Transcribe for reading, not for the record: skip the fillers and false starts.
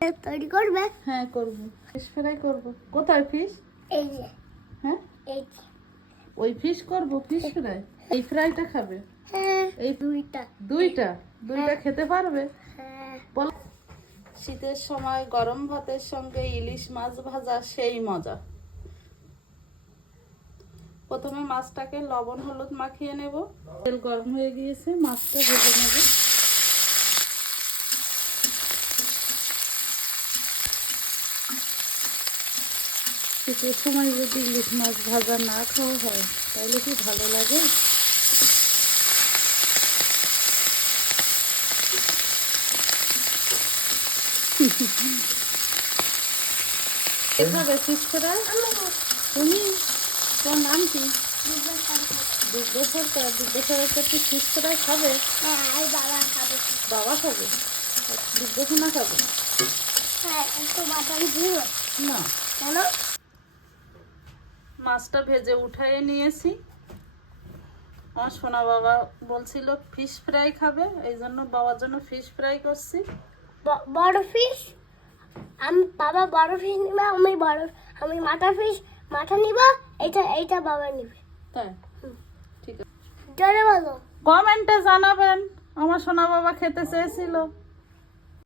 তৈরি করবে? হ্যাঁ করব, ফিশ ফ্রাই করব। কোথায় ফিশ? এই যে, হ্যাঁ এই যে। ওই ফিশ করব, ফিশ ফ্রাই। এই ফ্রাইটা খাবে? হ্যাঁ, এই দুইটা। দুইটা দুইটা খেতে পারবে? হ্যাঁ। বল। শীতের সময় গরম ভাতের সঙ্গে ইলিশ মাছ ভাজা সেই মজা। প্রথমে মাছটাকে লবণ হলুদ মাখিয়ে নেব। তেল গরম হয়ে গিয়েছে, মাছটা ভেজে নেব। শীতের সময় যদি ইলিশ মাছ ভাজা না খাওয়া হয় তাহলে কি ভালো লাগে? এভাবে ফিশ ফ্রাই তুমি, তোমার নাম কি? দিব্য সরকার। দিব্য সরকার কি ফিশ ফ্রাই খাবে? হ্যাঁ, আর বাবা খাবে। বাবা খাবে? দিব্য সোনা খাবে হ্যাঁ, একটু বাটার দিও না? কেন? মাছটা ভেজে উঠাইয়ে নিয়েছি। আমার সোনা বাবা বলছিল ফিশ ফ্রাই খাবে, এই জন্য বাবার জন্য ফিশ ফ্রাই করছি। বড় ফিশ? বাবা বড় ফিশ নিবে, আমি মাথা নিব। এইটা বাবা নিবে। তাই? ঠিক আছে, জোরে বলো। কমেন্টে জানাবেন আমার সোনা বাবা খেতে চেয়েছিল।